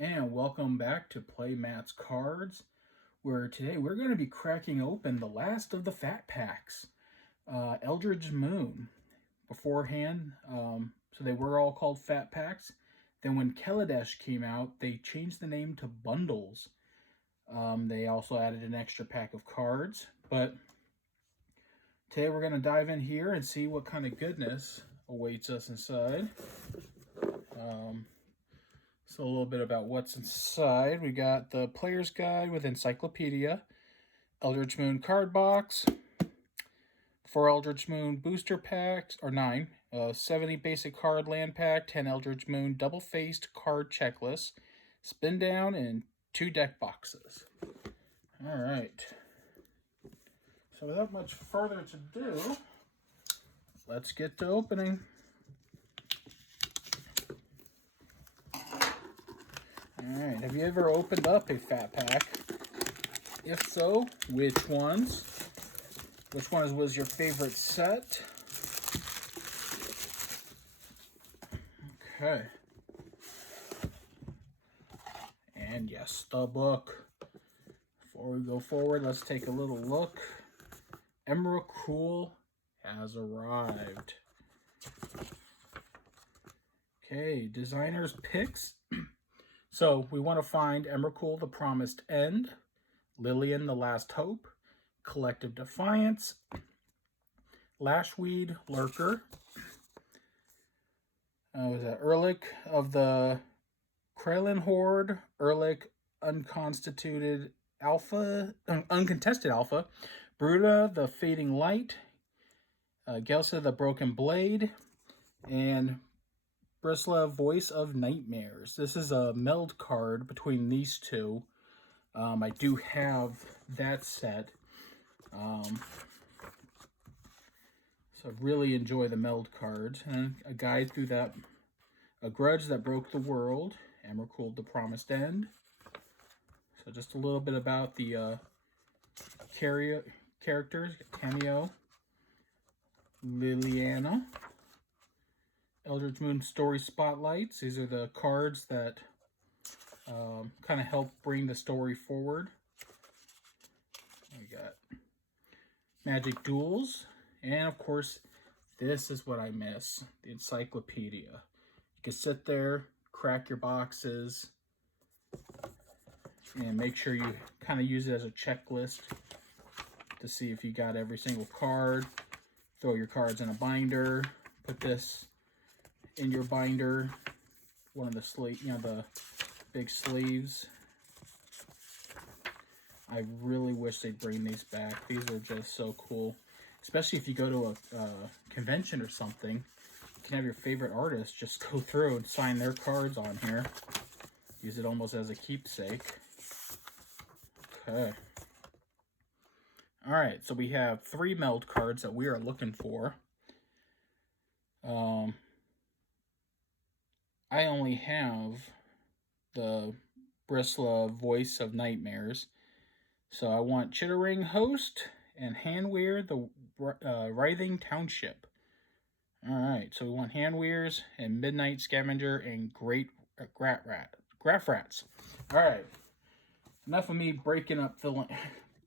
And welcome back to Play Matt's Cards, where today we're going to be cracking open the last of the Fat Packs, Eldritch Moon. Beforehand, so they were all called Fat Packs. Then when Kaladesh came out, they changed the name to Bundles. They also added an extra pack of cards, but today we're going to dive in here and see what kind of goodness awaits us inside. So a little bit about what's inside. We got the Player's Guide with Encyclopedia, Eldritch Moon card box, 4 Eldritch Moon booster packs, or 9, 70 basic card land pack, 10 Eldritch Moon double-faced card checklist, spin down, and 2 deck boxes. Alright. So without much further to do, let's get to opening. Alright, have you ever opened up a Fat Pack? If so, which ones? Which one was your favorite set? Okay. And yes, the book. Before we go forward, let's take a little look. Emrakul has arrived. Okay, designer's picks. So we want to find Emrakul, the Promised End, Lillian, the Last Hope, Collective Defiance, Lashweed, Lurker, was that Erlich of the Krellin Horde, Erlich, Uncontested Alpha, Bruta, the Fading Light, Gelsa, the Broken Blade, and Brisla, Voice of Nightmares. This is a meld card between these two. I do have that set. So I really enjoy the meld cards. And a guide through that. A Grudge That Broke the World. Emrakul, the Promised End. So just a little bit about the characters. Cameo. Liliana. Eldritch Moon Story Spotlights. These are the cards that kind of help bring the story forward. We got Magic Duels. And of course, this is what I miss. The Encyclopedia. You can sit there, crack your boxes, and make sure you kind of use it as a checklist to see if you got every single card. Throw your cards in a binder. Put this in your binder, one of the the big sleeves. I really wish they'd bring these back. These are just so cool, especially if you go to a convention or something. You can have your favorite artist just go through and sign their cards on here. Use it almost as a keepsake. Okay. All right, so we have 3 meld cards that we are looking for. I only have the Brisla, Voice of Nightmares. So I want Chittering Host and Handweir, the Writhing Township. Alright, so we want Handweirs and Midnight Scavenger and Great Grafrats. Alright, enough of me breaking up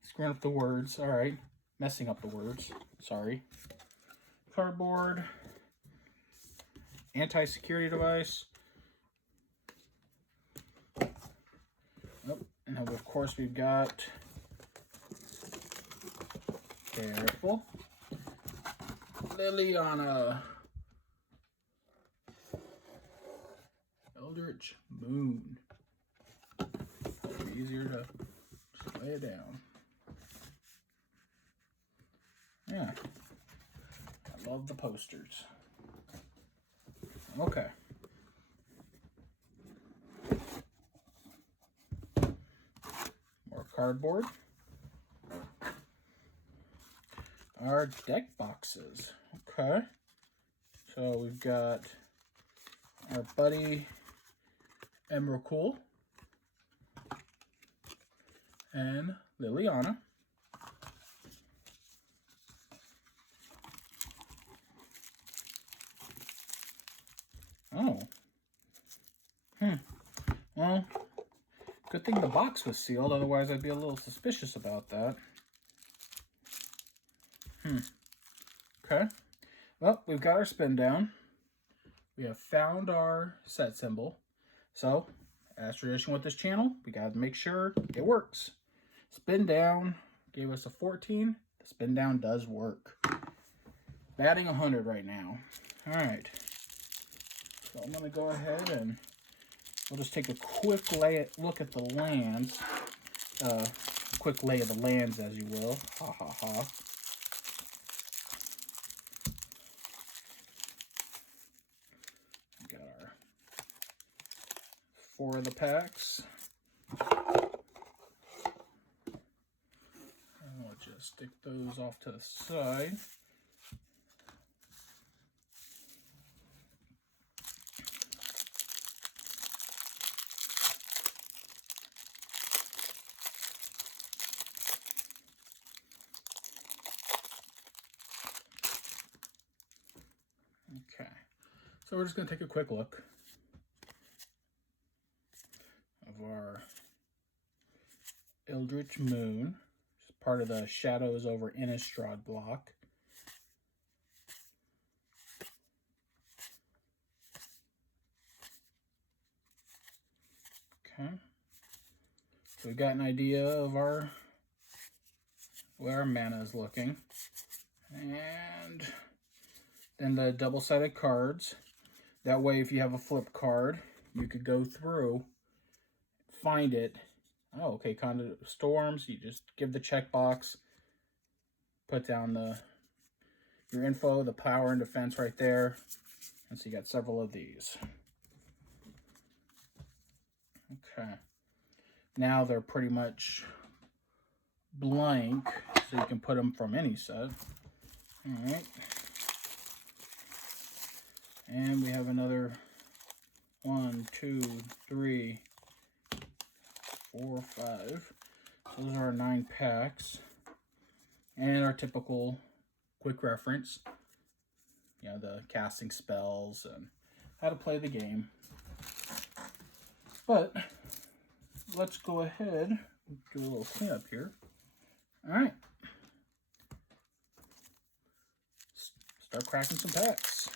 screwing up the words. Alright, messing up the words. Sorry. Cardboard. Anti-security device. And of course we've got, careful, Liliana, Eldritch Moon. It'll be easier to just lay it down. Yeah, I love the posters. Okay. More cardboard. Our deck boxes. Okay. So we've got our buddy Emrakul and Liliana. Oh. Well, Good thing the box was sealed, otherwise I'd be a little suspicious about that. Okay. Well, we've got our spin down. We have found our set symbol. So, as tradition with this channel, we got to make sure it works. Spin down gave us a 14. The spin down does work. Batting 100 right now. All right. So I'm going to go ahead and we'll just take a quick look at the lands. Quick lay of the lands, as you will. Ha ha ha. We got our 4 of the packs. And we'll just stick those off to the side. Okay, so we're just going to take a quick look of our Eldritch Moon, which is part of the Shadows over Innistrad block. Okay, so we've got an idea of where our mana is looking, and then the double-sided cards. That way, if you have a flip card, you could go through, find it. Oh, okay, Conduit of Storms. You just give the checkbox, put down your info, the power and defense right there. And so you got several of these. Okay. Now they're pretty much blank, so you can put them from any set. All right. And we have another 1, 2, 3, 4, 5. Those are our 9 packs. And our typical quick reference. You know, the casting spells and how to play the game. But let's go ahead and do a little cleanup here. All right. Start cracking some packs.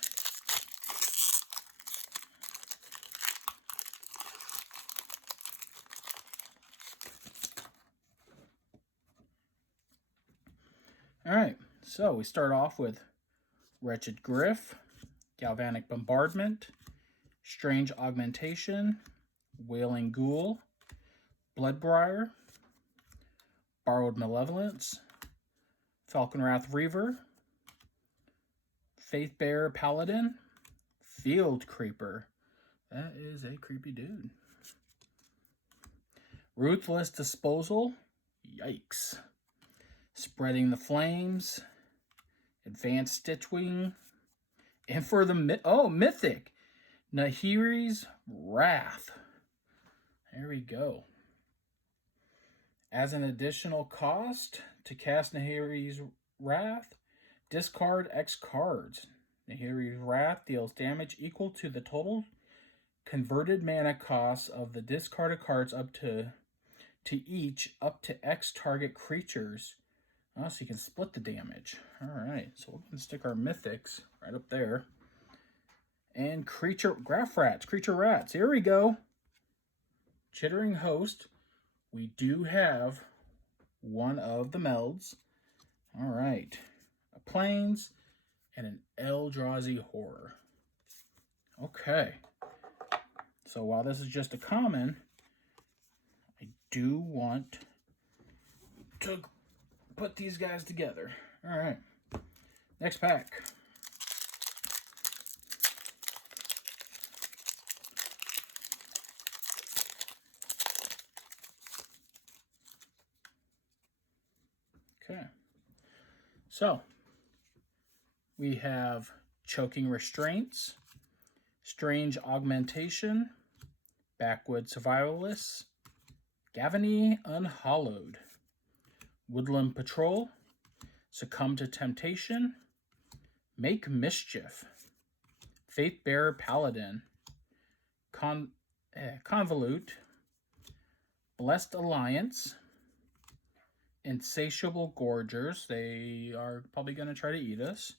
All right, so we start off with Wretched Griff, Galvanic Bombardment, Strange Augmentation, Wailing Ghoul, Bloodbriar, Borrowed Malevolence, Falconwrath Reaver, Faithbearer Paladin, Field Creeper. That is a creepy dude. Ruthless Disposal. Yikes. Spreading the Flames, Advanced Stitchwing, and for the Mythic, Nahiri's Wrath. There we go. As an additional cost to cast Nahiri's Wrath, discard X cards. Nahiri's Wrath deals damage equal to the total converted mana cost of the discarded cards up to each up to X target creatures. Oh, so you can split the damage. All right, so we're going to stick our mythics right up there. And creature rats. Here we go. Chittering Host. We do have one of the melds. All right. A Plains and an Eldrazi Horror. Okay. So while this is just a common, I do want to put these guys together. All right. Next pack. Okay. So, we have Choking Restraints, Strange Augmentation, Backwood Survivalists, Gavany Unhallowed, Woodland Patrol, Succumb to Temptation, Make Mischief, Faithbearer Paladin, Convolute, Blessed Alliance, Insatiable Gorgers. They are probably going to try to eat us.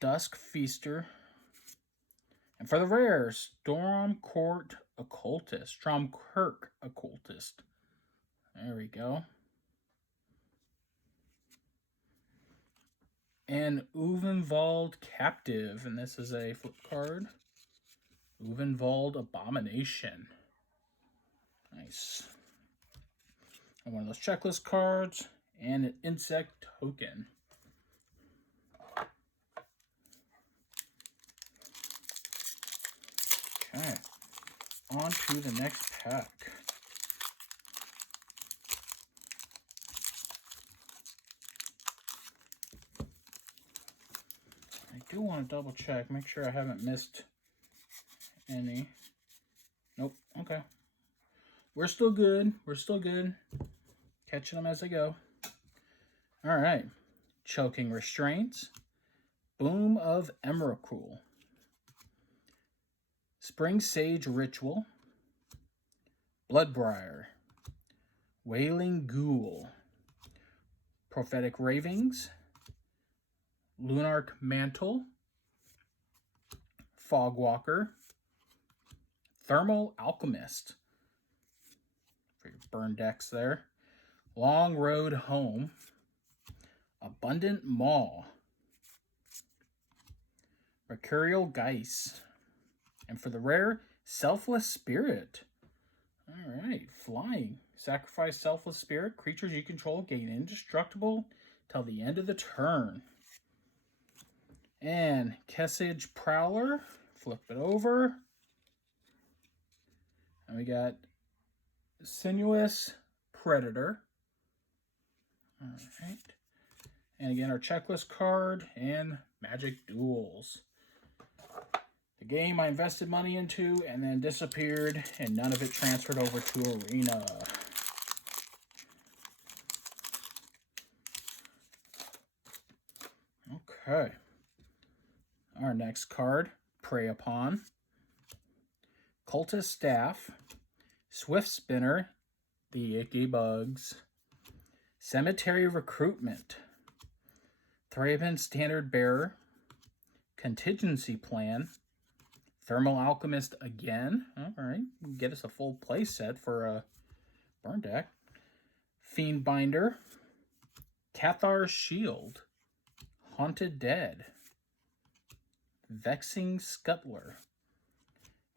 Dusk Feaster. And for the rares, Stormkirk Occultist. There we go. And Uvenwald Captive. And this is a flip card. Uvenwald Abomination. Nice. And one of those checklist cards. And an insect token. Okay. On to the next pack. I do want to double check, make sure I haven't missed any. Nope, okay. We're still good. Catching them as they go. All right. Choking Restraints. Boom of Emrakul. Spring Sage Ritual. Bloodbriar. Wailing Ghoul. Prophetic Ravings. Lunarch Mantle. Fogwalker. Thermal Alchemist. For your burn decks there. Long Road Home. Abundant Maw. Mercurial Geist. And for the rare, Selfless Spirit. Alright, flying. Sacrifice Selfless Spirit. Creatures you control gain indestructible till the end of the turn. And Kessage Prowler. Flip it over. And we got Sinuous Predator. Alright. And again, our checklist card and Magic Duels. The game I invested money into and then disappeared, and none of it transferred over to Arena. Okay. Our next card, Prey Upon. Cultist Staff. Swift Spinner. The Icky Bugs. Cemetery Recruitment. Thraben Standard Bearer. Contingency Plan. Thermal Alchemist again. Alright, get us a full play set for a burn deck. Fiend Binder. Cathar's Shield. Haunted Dead. Vexing Scuttler.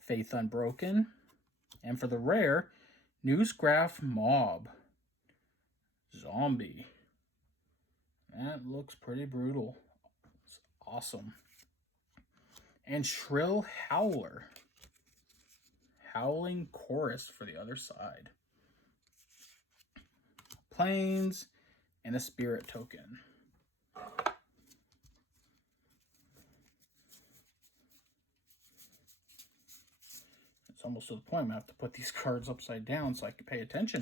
Faith Unbroken. And for the rare, Newsgraph Mob. Zombie. That looks pretty brutal. It's awesome. And Shrill Howler. Howling Chorus for the other side. Plains and a Spirit Token. It's almost to the point I'm going to have to put these cards upside down so I can pay attention.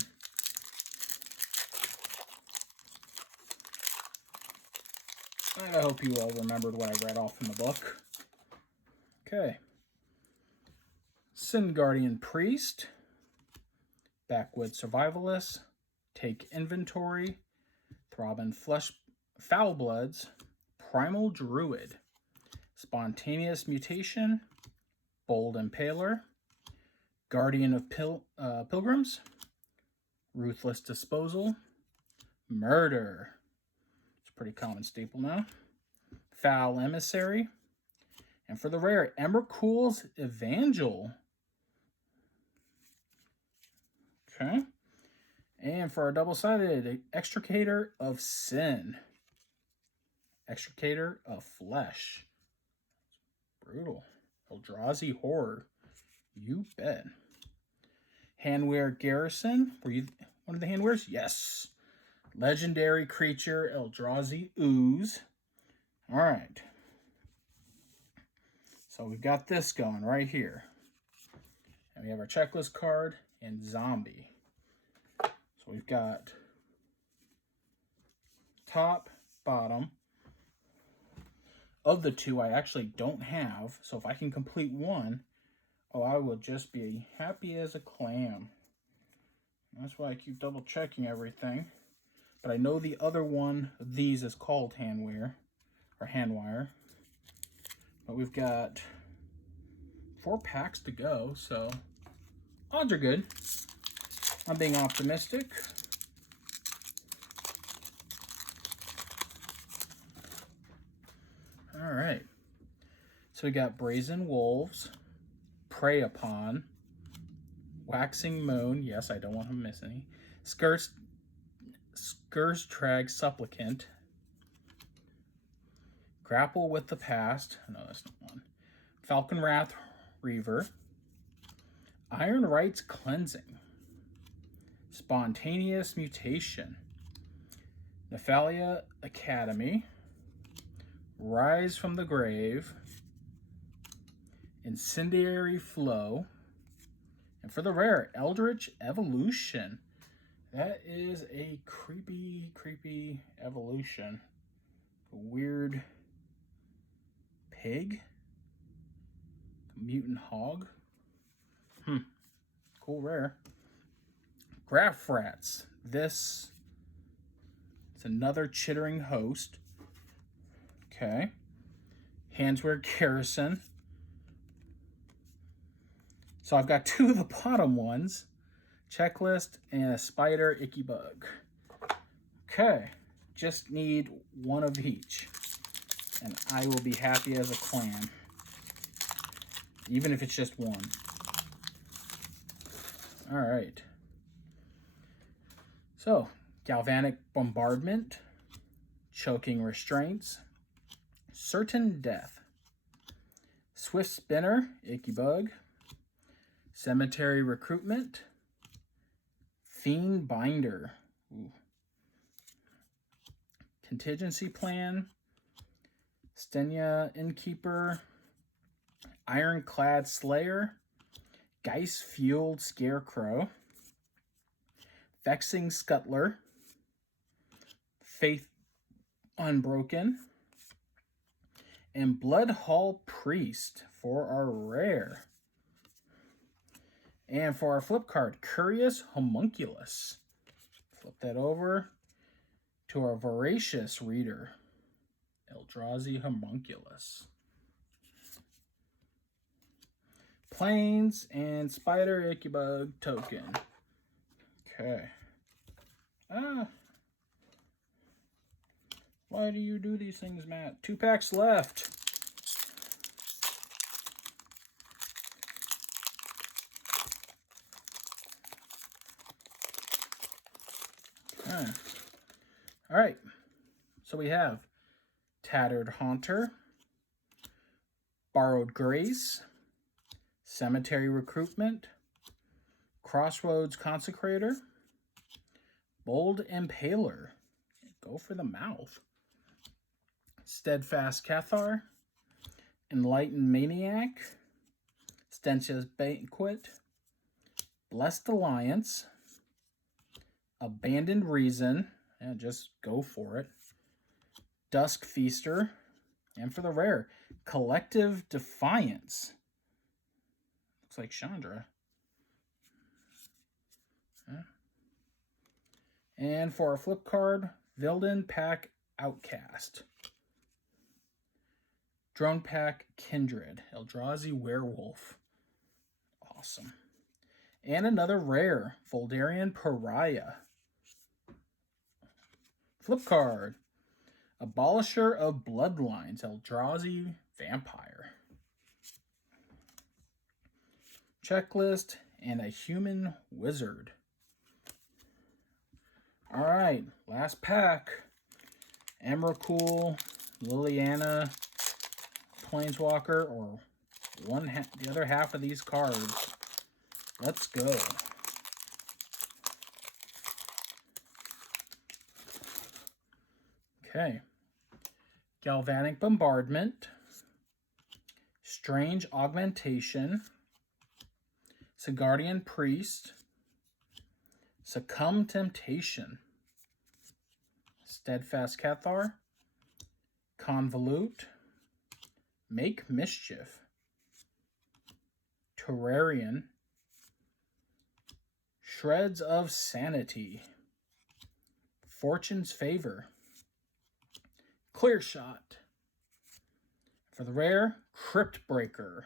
And I hope you all remembered what I read off in the book. Okay. Sin Guardian Priest. Backwoods Survivalist. Take Inventory. Throbbing Foulbloods. Primal Druid. Spontaneous Mutation. Bold Impaler. Guardian of Pilgrims. Ruthless Disposal. Murder. It's a pretty common staple now. Foul Emissary. And for the rare, Emrakul's Evangel. Okay. And for our double-sided, Extricator of Sin. Extricator of Flesh. Brutal. Eldrazi Horror. You bet. Handwear Garrison. Were you one of the handwears? Yes. Legendary Creature Eldrazi Ooze. All right. So we've got this going right here. And we have our checklist card and Zombie. So we've got top, bottom. Of the two, I actually don't have. So if I can complete one, oh, I will just be happy as a clam. That's why I keep double checking everything. But I know the other one of these is called handware or handwire. But we've got 4 packs to go, so odds are good. I'm being optimistic. All right. So we got Brazen Wolves, Prey Upon, Waxing Moon. Yes, I don't want to miss any. Scourgetrag Supplicant. Grapple with the Past. No, that's not one. Falcon Wrath Reaver. Iron Rites Cleansing. Spontaneous Mutation. Nephalia Academy. Rise from the Grave. Incendiary Flow. And for the rare, Eldritch Evolution. That is a creepy, creepy evolution. A weird pig? Mutant hog? Cool rare. Graph Rats. This is another chittering host. Okay. Handswear Garrison. So I've got 2 of the bottom ones. Checklist and a Spider Icky Bug. Okay. Just need 1 of each. And I will be happy as a clam. Even if it's just 1. Alright. So, Galvanic Bombardment. Choking Restraints. Certain Death. Swift Spinner, Icky Bug. Cemetery Recruitment. Fiend Binder. Ooh. Contingency Plan. Stenya Innkeeper. Ironclad Slayer. Geist Fueled Scarecrow. Vexing Scuttler. Faith Unbroken. And Blood Hall Priest for our rare. And for our flip card, Curious Homunculus. Flip that over to our Voracious Reader, Eldrazi Homunculus. Plains and Spider Icky Bug token. Okay. Why do you do these things, Matt? 2 packs left. All right. So we have Tattered Haunter, Borrowed Grace, Cemetery Recruitment, Crossroads Consecrator, Bold Impaler, go for the mouth, Steadfast Cathar, Enlightened Maniac, Stench's Banquet, Blessed Alliance, Abandoned Reason, and just go for it, Dusk Feaster, and for the rare, Collective Defiance. Looks like Chandra. And for our flip card, Vilden Pack Outcast. Drone Pack Kindred, Eldrazi Werewolf. Awesome. And another rare, Voldarian Pariah. Flip card, Abolisher of Bloodlines, Eldrazi Vampire. Checklist and a Human Wizard. All right, last pack. Emrakul, Liliana, Planeswalker, or the other half of these cards. Let's go. Okay. Galvanic Bombardment, Strange Augmentation, Sigardian Priest, Succumb Temptation, Steadfast Cathar, Convolute, Make Mischief, Terrarian, Shreds of Sanity, Fortune's Favor, Clear Shot. For the rare, Crypt Breaker.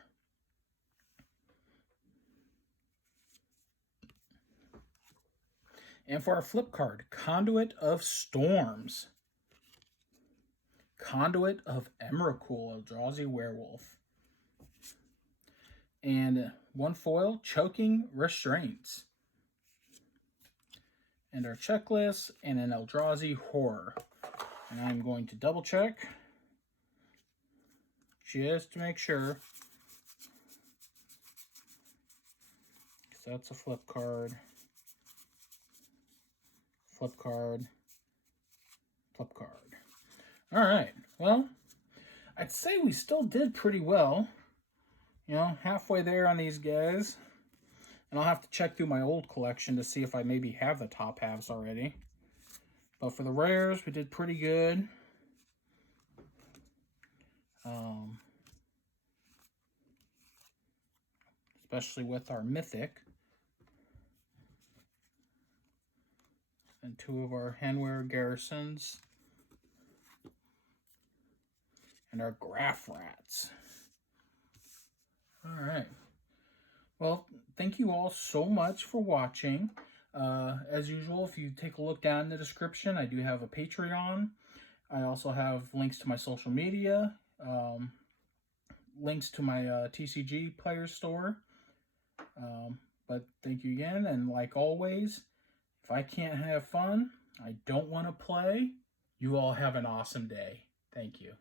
And for our flip card, Conduit of Storms, Conduit of Emrakul, Eldrazi Werewolf. And one foil, Choking Restraints. And our checklist, and an Eldrazi Horror. And I'm going to double check, just to make sure. Because that's a flip card. Flip card. Flip card. Alright, well, I'd say we still did pretty well. You know, halfway there on these guys. And I'll have to check through my old collection to see if I maybe have the top halves already. But for the rares, we did pretty good. Especially with our Mythic. And two of our Handwear Garrisons. And our Graph Rats. Alright. Well, thank you all so much for watching. As usual, if you take a look down in the description, I do have a Patreon. I also have links to my social media, links to my TCG player store. But thank you again, and like always, if I can't have fun, I don't want to play. You all have an awesome day. Thank you.